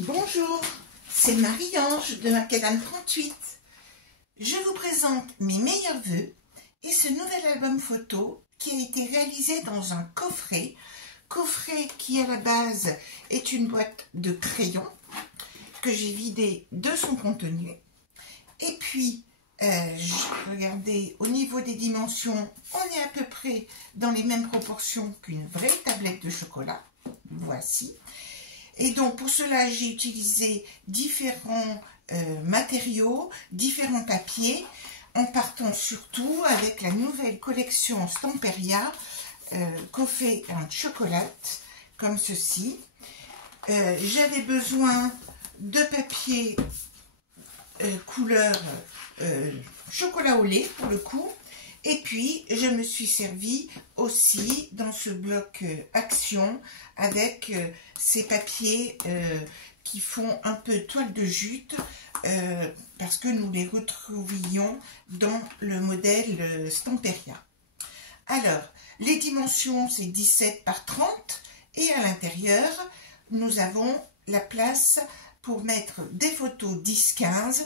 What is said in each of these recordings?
Bonjour, c'est Marie-Ange de Macadam 38. Je vous présente mes meilleurs vœux et ce nouvel album photo qui a été réalisé dans un coffret qui à la base est une boîte de crayons que j'ai vidé de son contenu. Et puis, regardez, au niveau des dimensions, on est à peu près dans les mêmes proportions qu'une vraie tablette de chocolat. Voici. Et donc, pour cela, j'ai utilisé différents matériaux, différents papiers, en partant surtout avec la nouvelle collection Stamperia, Coffee and Chocolate, comme ceci. J'avais besoin de papier couleur chocolat au lait, pour le coup. Et puis, je me suis servi aussi dans ce bloc action avec ces papiers qui font un peu toile de jute parce que nous les retrouvions dans le modèle Stamperia. Alors, les dimensions, c'est 17 par 30 et à l'intérieur, nous avons la place pour mettre des photos 10-15.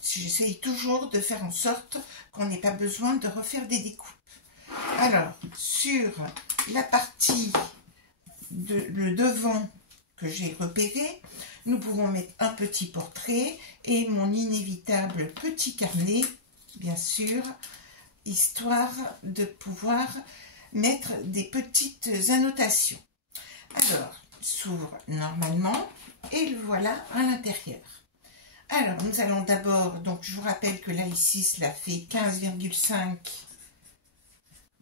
J'essaye toujours de faire en sorte qu'on n'ait pas besoin de refaire des découpes. Alors, sur la partie le devant que j'ai repéré, nous pouvons mettre un petit portrait et mon inévitable petit carnet, bien sûr, histoire de pouvoir mettre des petites annotations. Alors, s'ouvre normalement et le voilà à l'intérieur. Alors, nous allons d'abord, donc je vous rappelle que là, ici, cela fait 15,5.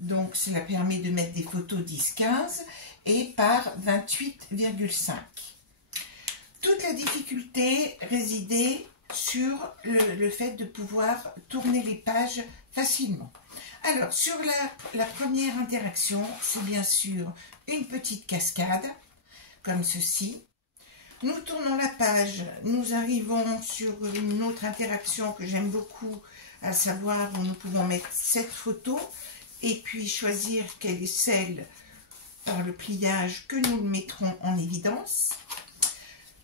Donc, cela permet de mettre des photos 10-15 et par 28,5. Toute la difficulté résidait sur le fait de pouvoir tourner les pages facilement. Alors, sur la première interaction, c'est bien sûr une petite cascade, comme ceci. Nous tournons la page, nous arrivons sur une autre interaction que j'aime beaucoup, à savoir où nous pouvons mettre cette photo et puis choisir quelle est celle par le pliage que nous mettrons en évidence.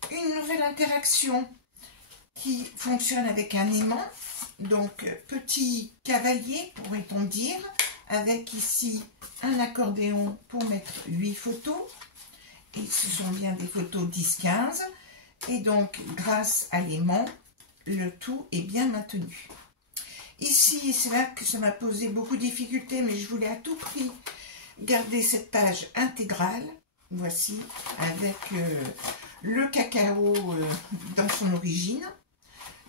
Une nouvelle interaction qui fonctionne avec un aimant, donc petit cavalier pourrait-on dire, avec ici un accordéon pour mettre 8 photos. Et ce sont bien des photos 10-15. Et donc, grâce à l'aimant, le tout est bien maintenu. Ici, c'est là que ça m'a posé beaucoup de difficultés, mais je voulais à tout prix garder cette page intégrale. Voici, avec le cacao dans son origine.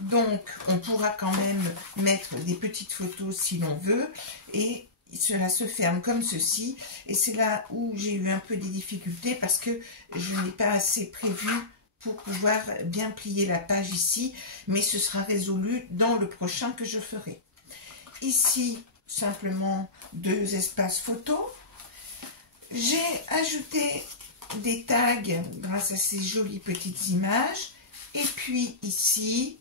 Donc, on pourra quand même mettre des petites photos si l'on veut. Et cela se ferme comme ceci, et c'est là où j'ai eu un peu des difficultés parce que je n'ai pas assez prévu pour pouvoir bien plier la page ici, mais ce sera résolu dans le prochain que je ferai. Ici, simplement 2 espaces photos. J'ai ajouté des tags grâce à ces jolies petites images, et puis ici,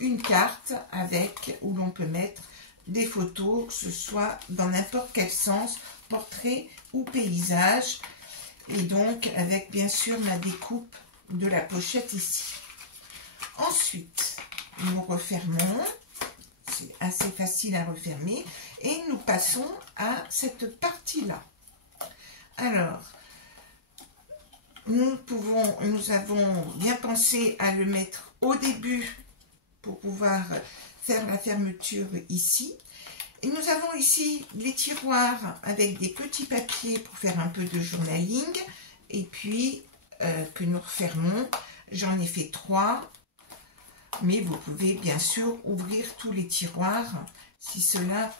une carte avec où l'on peut mettre des photos, que ce soit dans n'importe quel sens, portrait ou paysage, et donc avec bien sûr ma découpe de la pochette ici. Ensuite, nous refermons, c'est assez facile à refermer, et nous passons à cette partie-là. Alors, nous avons bien pensé à le mettre au début pour pouvoir faire la fermeture ici. Et nous avons ici les tiroirs avec des petits papiers pour faire un peu de journaling. Et puis, que nous refermons. J'en ai fait 3. Mais vous pouvez bien sûr ouvrir tous les tiroirs si cela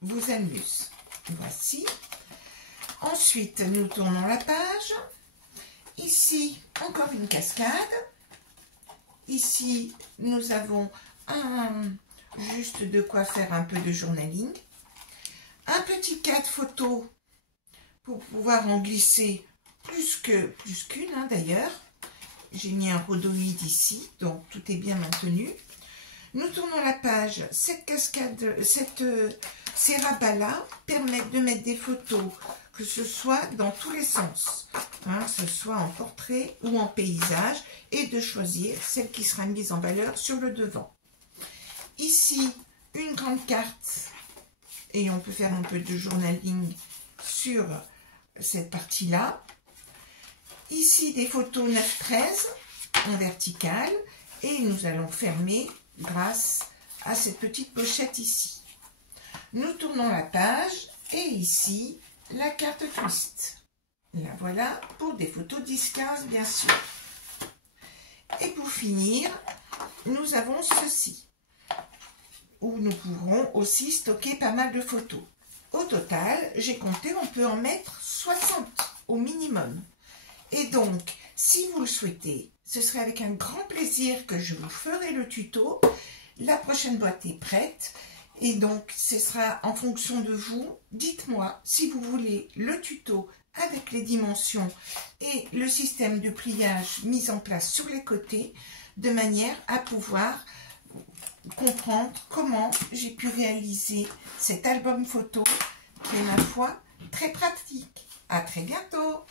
vous amuse. Voici. Ensuite, nous tournons la page. Ici, encore une cascade. Ici, nous avons juste de quoi faire un peu de journaling. Un petit cadre photo pour pouvoir en glisser plus qu'une d'ailleurs. J'ai mis un rhodoïde ici, donc tout est bien maintenu. Nous tournons la page. Ces rabats-là permettent de mettre des photos que ce soit dans tous les sens, hein, que ce soit en portrait ou en paysage, et de choisir celle qui sera mise en valeur sur le devant. Ici, une grande carte, et on peut faire un peu de journaling sur cette partie-là. Ici, des photos 9-13 en verticale, et nous allons fermer grâce à cette petite pochette ici. Nous tournons la page, et ici, la carte twist. La voilà pour des photos 10-15 bien sûr. Et pour finir, nous avons ceci, où nous pourrons aussi stocker pas mal de photos. Au total, j'ai compté, on peut en mettre 60 au minimum. Et donc, si vous le souhaitez, ce serait avec un grand plaisir que je vous ferai le tuto. La prochaine boîte est prête. Et donc, ce sera en fonction de vous. Dites-moi si vous voulez le tuto avec les dimensions et le système de pliage mis en place sur les côtés, de manière à pouvoir comprendre comment j'ai pu réaliser cet album photo qui est, ma foi, très pratique. À très bientôt!